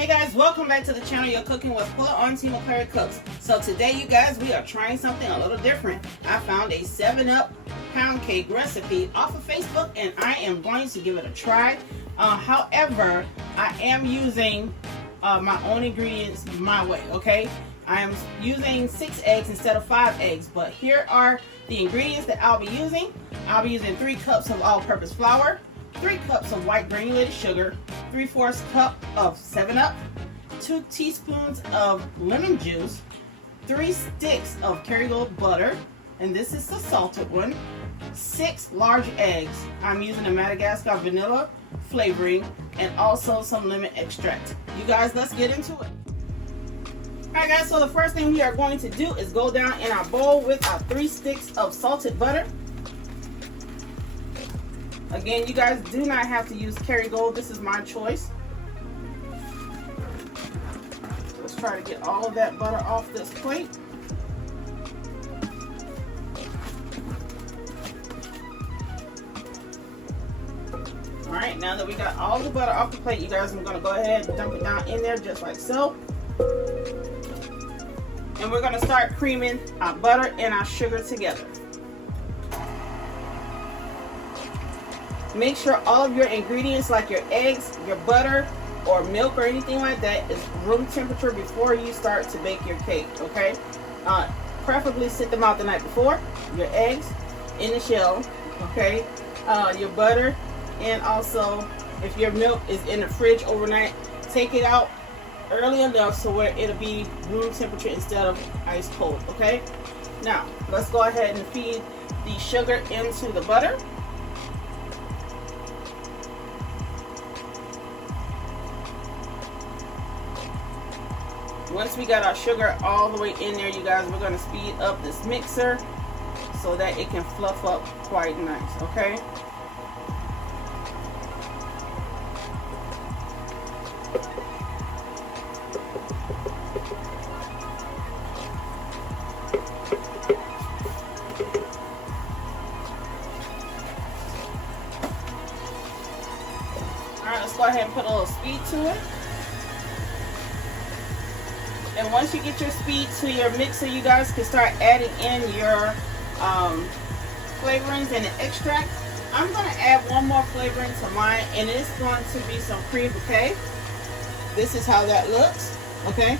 Hey guys, welcome back to the channel. You're cooking with Paula on Team Clary Cooks. So today, you guys, we are trying something a little different. I found a 7-Up pound cake recipe off of Facebook, and I am going to give it a try. However, I am using my own ingredients my way, okay? I am using 6 eggs instead of 5 eggs, but here are the ingredients that I'll be using. I'll be using 3 cups of all-purpose flour, 3 cups of white granulated sugar, 3/4 cup of 7-Up, 2 teaspoons of lemon juice, 3 sticks of Kerrygold butter, and this is the salted one, 6 large eggs. I'm using a Madagascar vanilla flavoring and also some lemon extract. You guys, let's get into it. Alright guys, so the first thing we are going to do is go down in our bowl with our 3 sticks of salted butter. Again, you guys do not have to use Kerrygold. This is my choice. Let's try to get all of that butter off this plate. Alright, now that we got all the butter off the plate, you guys, I'm going to go ahead and dump it down in there just like so. And we're going to start creaming our butter and our sugar together. Make sure all of your ingredients, like your eggs, your butter, or milk or anything like that, is room temperature before you start to bake your cake, okay? Preferably sit them out the night before. Your eggs in the shell, okay? Your butter, and also if your milk is in the fridge overnight, take it out early enough so where it'll be room temperature instead of ice cold, okay? Now, let's go ahead and feed the sugar into the butter. Once we got our sugar all the way in there, you guys, we're going to speed up this mixer so that it can fluff up quite nice, okay? Alright, let's go ahead and put a little speed to it. And once you get your speed to your mixer, you guys can start adding in your flavorings and the extract. I'm going to add one more flavoring to mine, and it's going to be some cream bouquet. This is how that looks, okay?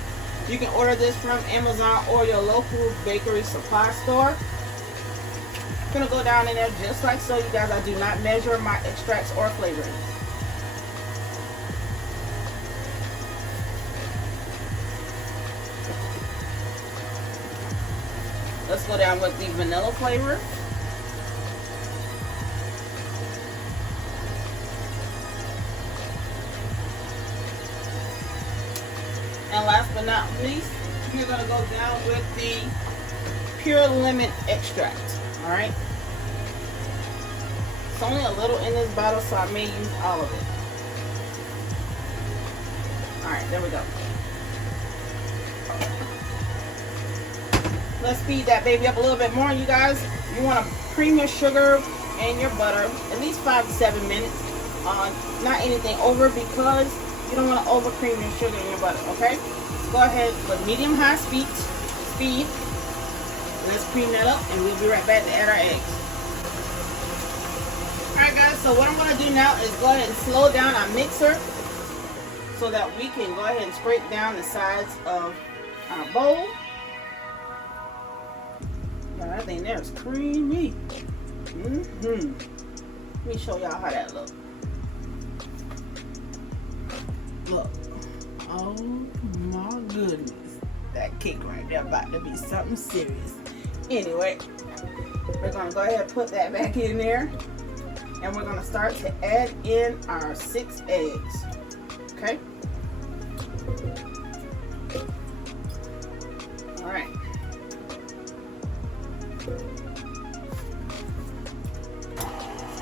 You can order this from Amazon or your local bakery supply store. I'm going to go down in there just like so, you guys. I do not measure my extracts or flavorings. Let's go down with the vanilla flavor. And last but not least, we're going to go down with the pure lemon extract. Alright? It's only a little in this bottle, so I may use all of it. Alright, there we go. Let's speed that baby up a little bit more, you guys. You want to cream your sugar and your butter at least 5 to 7 minutes. Not anything over, because you don't want to over cream your sugar and your butter, okay? Go ahead with medium-high speed. Let's cream that up, and we'll be right back to add our eggs. Alright guys, so what I'm going to do now is go ahead and slow down our mixer so that we can go ahead and scrape down the sides of our bowl. That thing there is creamy. Let me show y'all how that looks. Look. Oh my goodness. That cake right there about to be something serious. Anyway, we're going to go ahead and put that back in there. And we're going to start to add in our 6 eggs. Okay? Alright.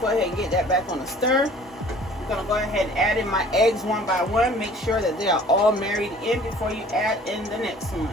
Go ahead and get that back on the stir. I'm going to go ahead and add in my eggs one by one. Make sure that they are all married in before you add in the next one.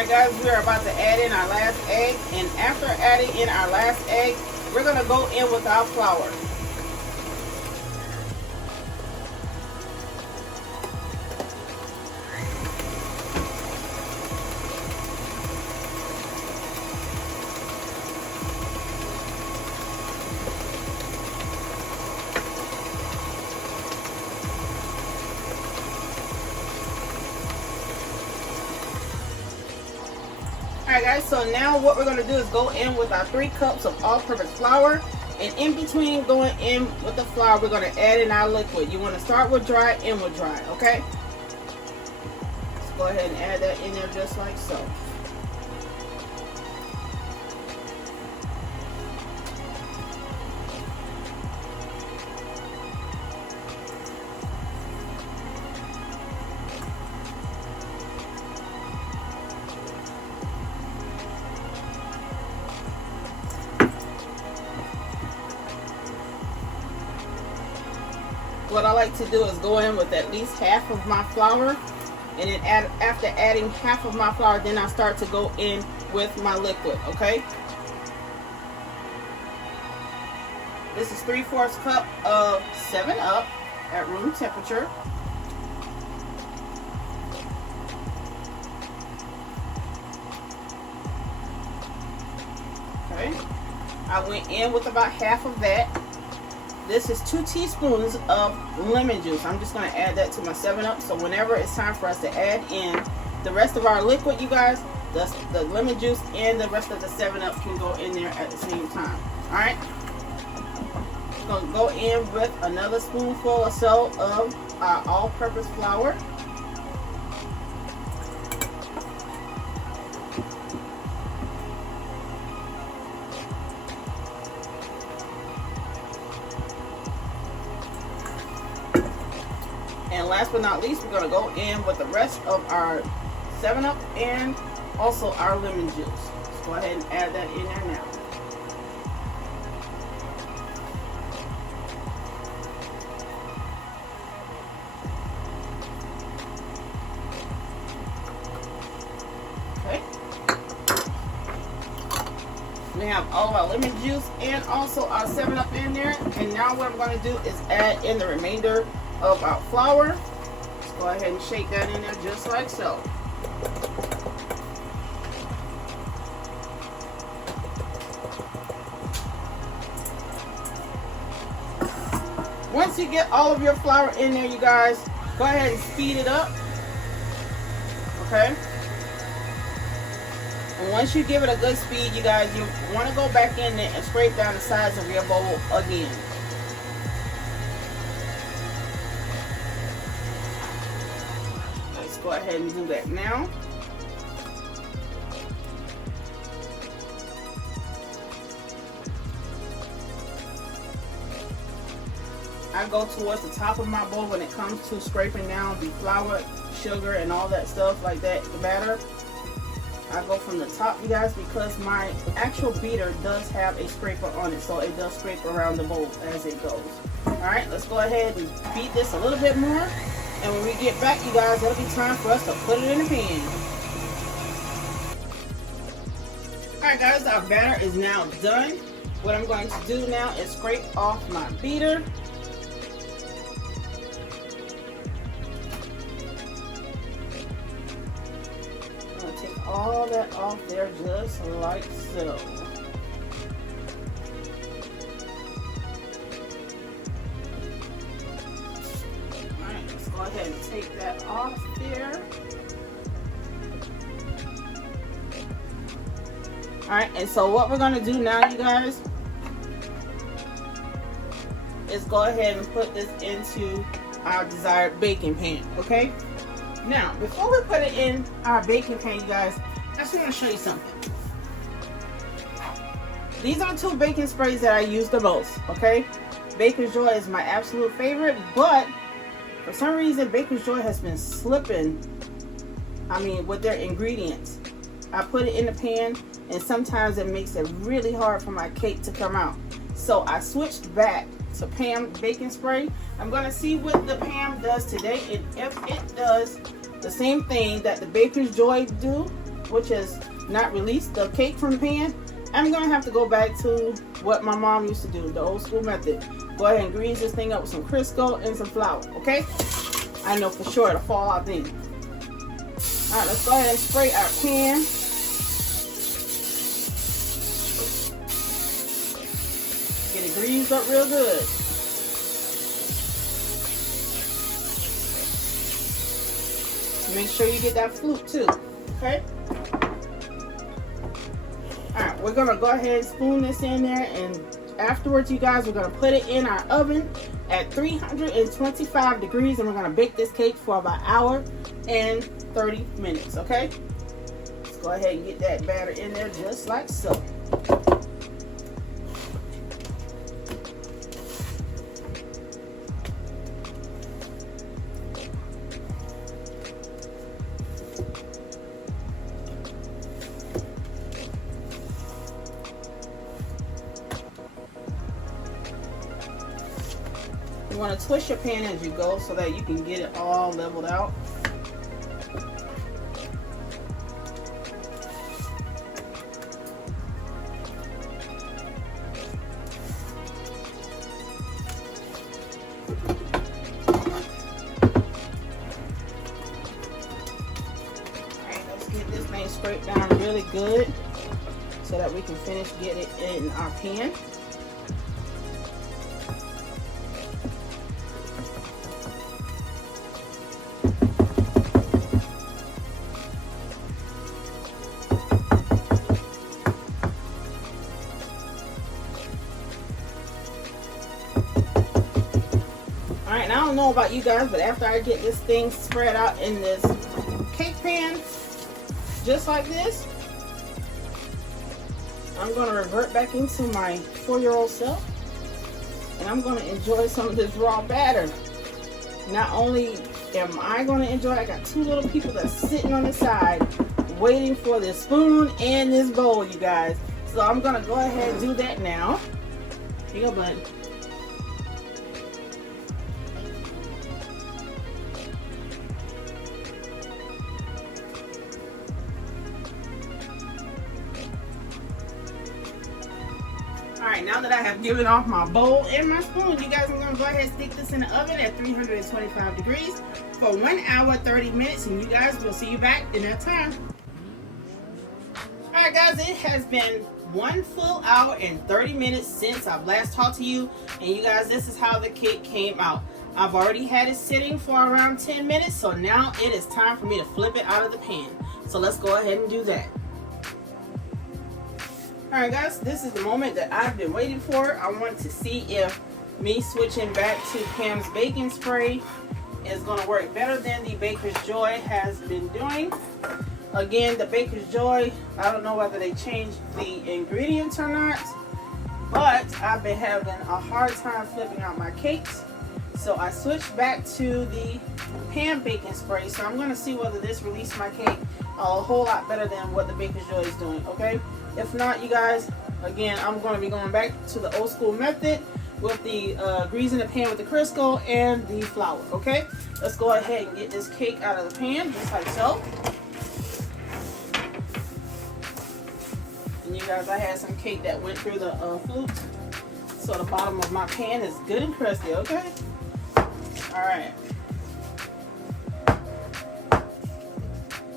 Alright guys, we are about to add in our last egg, and after adding in our last egg, we're going to go in with our flour. Alright guys, so now what we're going to do is go in with our 3 cups of all-purpose flour, and in between going in with the flour, we're going to add in our liquid. You want to start with dry, end with dry, okay? Let's go ahead and add that in there just like so. What I like to do is go in with at least half of my flour, and then after adding half of my flour, then I start to go in with my liquid, okay? This is 3/4 cup of 7-Up at room temperature. Okay, I went in with about half of that. This is 2 teaspoons of lemon juice. I'm just going to add that to my 7-Up. So whenever it's time for us to add in the rest of our liquid, you guys, the lemon juice and the rest of the 7-Up can go in there at the same time. Alright? I'm going to go in with another spoonful or so of our all-purpose flour. And last but not least, we're going to go in with the rest of our 7-Up and also our lemon juice. Let's go ahead and add that in there now. Okay. We have all of our lemon juice and also our 7-Up in there. And now what I'm going to do is add in the remainder of our flour. Let's go ahead and shake that in there just like so. Once you get all of your flour in there, you guys, go ahead and speed it up. Okay? And once you give it a good speed, you guys, you want to go back in there and scrape down the sides of your bowl again. Go ahead and do that now. I go towards the top of my bowl when it comes to scraping down the flour, sugar, and all that stuff like that, the batter. I go from the top, you guys, because my actual beater does have a scraper on it, so it does scrape around the bowl as it goes. Alright, let's go ahead and beat this a little bit more. And when we get back, you guys, it'll be time for us to put it in the pan. Alright guys, our batter is now done. What I'm going to do now is scrape off my beater. I'm going to take all that off there just like so. Go ahead and take that off there. Alright, and so what we're going to do now, you guys, is go ahead and put this into our desired baking pan, okay? Now, before we put it in our baking pan, you guys, I just want to show you something. These are 2 baking sprays that I use the most, okay? Baker's Joy is my absolute favorite, but for some reason, Baker's Joy has been slipping, with their ingredients. I put it in the pan, and sometimes it makes it really hard for my cake to come out. So I switched back to Pam baking spray. I'm going to see what the Pam does today, and if it does the same thing that the Baker's Joy do, which is not released the cake from the pan, I'm gonna have to go back to what my mom used to do, the old school method. Go ahead and grease this thing up with some Crisco and some flour, okay? I know for sure it'll fall out then. All right, let's go ahead and spray our pan. Get it greased up real good. Make sure you get that flute too, okay? All right, we're gonna go ahead and spoon this in there, and afterwards, you guys, we're gonna put it in our oven at 325 degrees, and we're gonna bake this cake for about an hour and 30 minutes, okay? Let's go ahead and get that batter in there just like so. You want to twist your pan as you go so that you can get it all leveled out. Alright, let's get this thing scraped down really good so that we can finish getting it in our pan. Alright, and I don't know about you guys, but after I get this thing spread out in this cake pan, just like this, I'm going to revert back into my 4-year-old self, and I'm going to enjoy some of this raw batter. Not only am I going to enjoy it, I got 2 little people that's sitting on the side waiting for this spoon and this bowl, you guys. So I'm going to go ahead and do that now. Here you go, bud. Alright, now that I have given off my bowl and my spoon, you guys, I'm going to go ahead and stick this in the oven at 325 degrees for 1 hour, 30 minutes, and you guys, will see you back in that time. Alright guys, it has been 1 full hour and 30 minutes since I've last talked to you, and you guys, this is how the cake came out. I've already had it sitting for around 10 minutes, so now it is time for me to flip it out of the pan. So let's go ahead and do that. Alright guys, this is the moment that I've been waiting for. I want to see if me switching back to Pam's baking spray is going to work better than the Baker's Joy has been doing. Again, the Baker's Joy, I don't know whether they changed the ingredients or not, but I've been having a hard time flipping out my cakes. So I switched back to the Pam baking spray. So I'm going to see whether this released my cake a whole lot better than what the Baker's Joy is doing, okay? If not, you guys, again, I'm going to be going back to the old school method with the greasing the pan with the Crisco and the flour, okay? Let's go ahead and get this cake out of the pan, just like so. And you guys, I had some cake that went through the flute, so the bottom of my pan is good and crusty, okay? All right.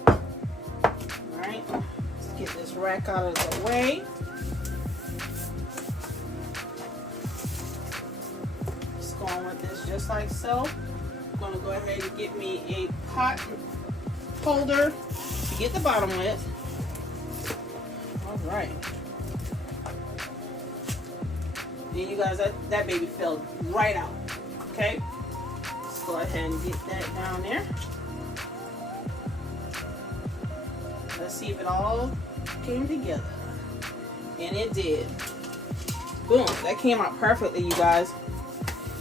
All right, let's get this rack out of the way. Just going with this just like so. I'm gonna go ahead and get me a pot holder to get the bottom with. All right. And you guys, that baby fell right out, okay? Let's go ahead and get that down there. Let's see if it all came together. And it did. Boom, that came out perfectly, you guys.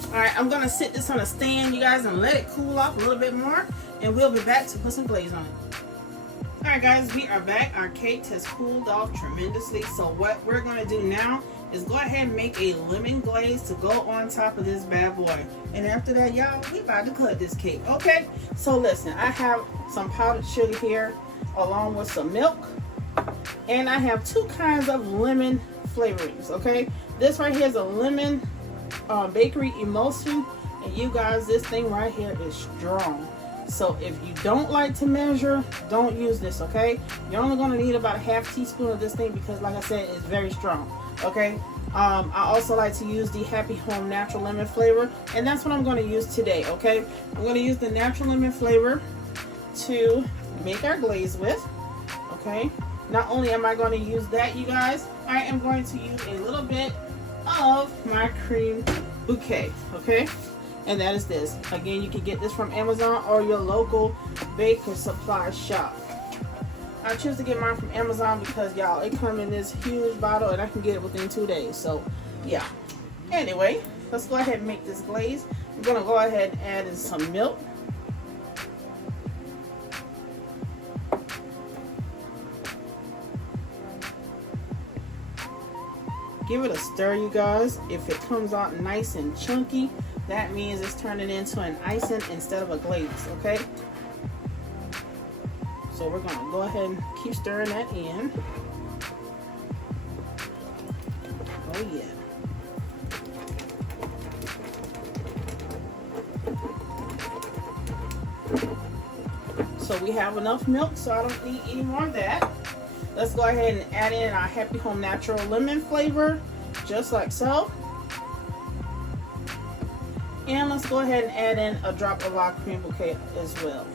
All right, I'm gonna sit this on a stand, you guys, and let it cool off a little bit more, and we'll be back to put some glaze on it. All right, guys, we are back. Our cake has cooled off tremendously, so what we're gonna do now is go ahead and make a lemon glaze to go on top of this bad boy. And after that, y'all, we about to cut this cake, okay? So listen, I have some powdered sugar here. along with some milk. And I have 2 kinds of lemon flavorings, okay? This right here is a lemon bakery emulsion. And you guys, this thing right here is strong. So if you don't like to measure, don't use this, okay? You're only going to need about a ½ teaspoon of this thing because, like I said, it's very strong, okay? I also like to use the Happy Home Natural Lemon flavor, and that's what I'm going to use today, okay? I'm going to use the natural lemon flavor to make our glaze with, okay? Not only am I going to use that, you guys, I am going to use a little bit of my cream bouquet, okay? And that is this. Again, you can get this from Amazon or your local baker supply shop. I choose to get mine from Amazon because, y'all, it comes in this huge bottle and I can get it within 2 days. So, yeah. Anyway, let's go ahead and make this glaze. I'm going to go ahead and add in some milk. Give it a stir, you guys. If it comes out nice and chunky, that means it's turning into an icing instead of a glaze, okay? So we're going to go ahead and keep stirring that in. Oh yeah. So we have enough milk, so I don't need any more of that. Let's go ahead and add in our Happy Home Natural Lemon flavor, just like so. And let's go ahead and add in a drop of our cream bouquet as well.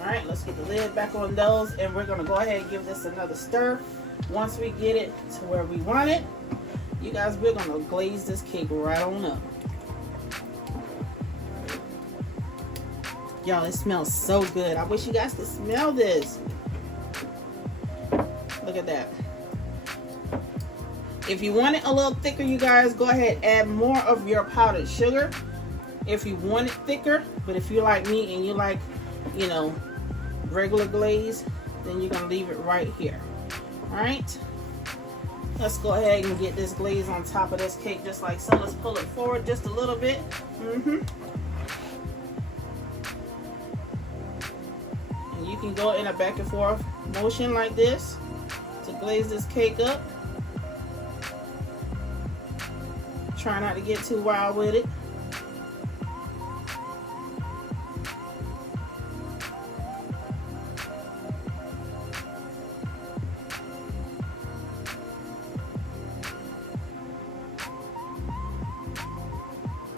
Alright, let's get the lid back on those, and we're going to go ahead and give this another stir. Once we get it to where we want it, you guys, we're going to glaze this cake right on up. Y'all, it smells so good. I wish you guys could smell this. Look at that. If you want it a little thicker, you guys, go ahead and add more of your powdered sugar if you want it thicker. But if you're like me and you like, you know, regular glaze, then you're going to leave it right here. Alright. Let's go ahead and get this glaze on top of this cake just like so. Let's pull it forward just a little bit. And you can go in a back and forth motion like this to glaze this cake up. Try not to get too wild with it.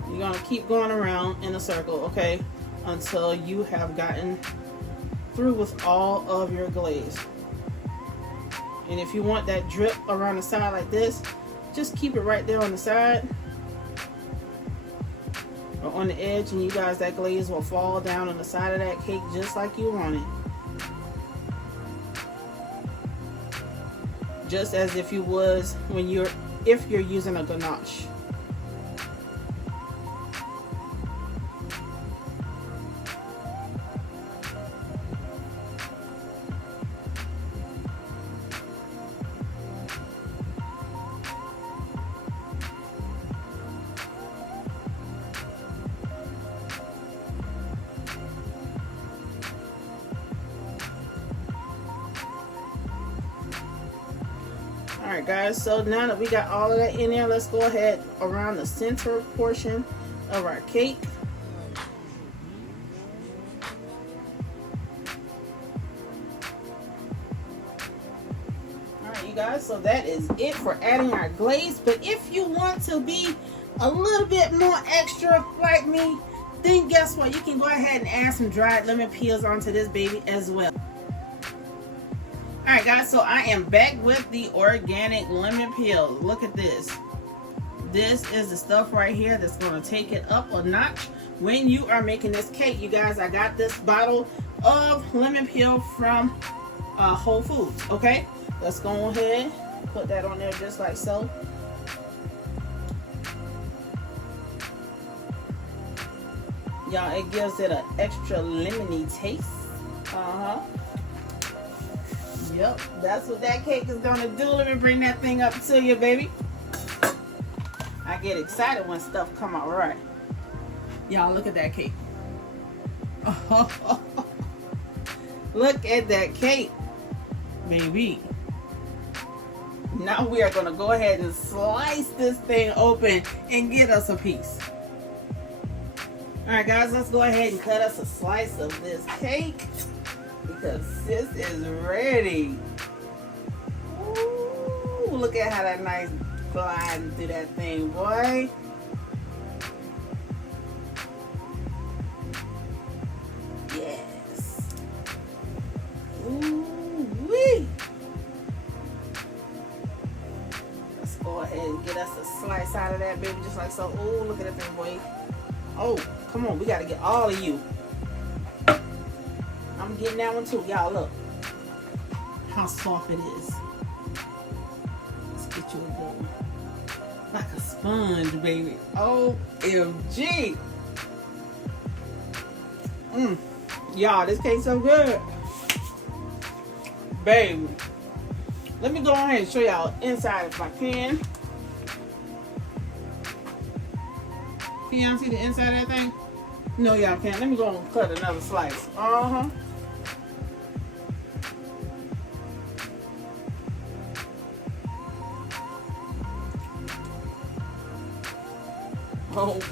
You're going to keep going around in a circle, okay, until you have gotten through with all of your glaze. And if you want that drip around the side like this, just keep it right there on the side or on the edge, and you guys, that glaze will fall down on the side of that cake just like you want it. Just as if you was when if you're using a ganache. Alright guys, so now that we got all of that in there, let's go ahead around the center portion of our cake. Alright you guys, so that is it for adding our glaze. But if you want to be a little bit more extra like me, then guess what? You can go ahead and add some dried lemon peels onto this baby as well. Alright guys, so I am back with the organic lemon peel. Look at this. This is the stuff right here that's going to take it up a notch when you are making this cake. You guys, I got this bottle of lemon peel from Whole Foods. Okay, let's go ahead, put that on there just like so. Y'all, it gives it an extra lemony taste. Yep, that's what that cake is gonna do. Let me bring that thing up to you, baby. I get excited when stuff come out right. Y'all, look at that cake. Look at that cake, baby. Now we are going to go ahead and slice this thing open and get us a piece. Alright guys, let's go ahead and cut us a slice of this cake because sis is ready. Ooh, look at how that nice gliding through that thing, boy. Yes. Ooh wee. Let's go ahead and get us a slice out of that, baby, just like so. Ooh, look at that thing, boy. Oh, come on, we gotta get all of you. I'm getting that one too, y'all. Look how soft it is. Let's get you a good one, like a sponge, baby. OMG. Y'all, this cake's so good, baby. Let me go ahead and show y'all inside if I can. Can y'all see the inside of that thing? No, y'all can't. Let me go and cut another slice. Oh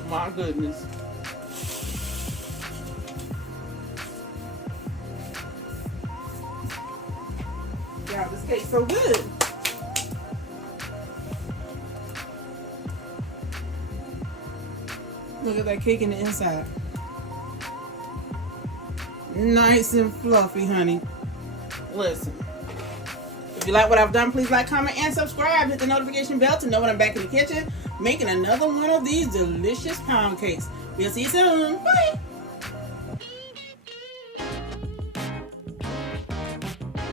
my goodness. Y'all, this cake's so good. Look at that cake in the inside. Nice and fluffy, honey. Listen. If you like what I've done, please like, comment, and subscribe. Hit the notification bell to know when I'm back in the kitchen making another one of these delicious pound cakes. We'll see you soon. Bye.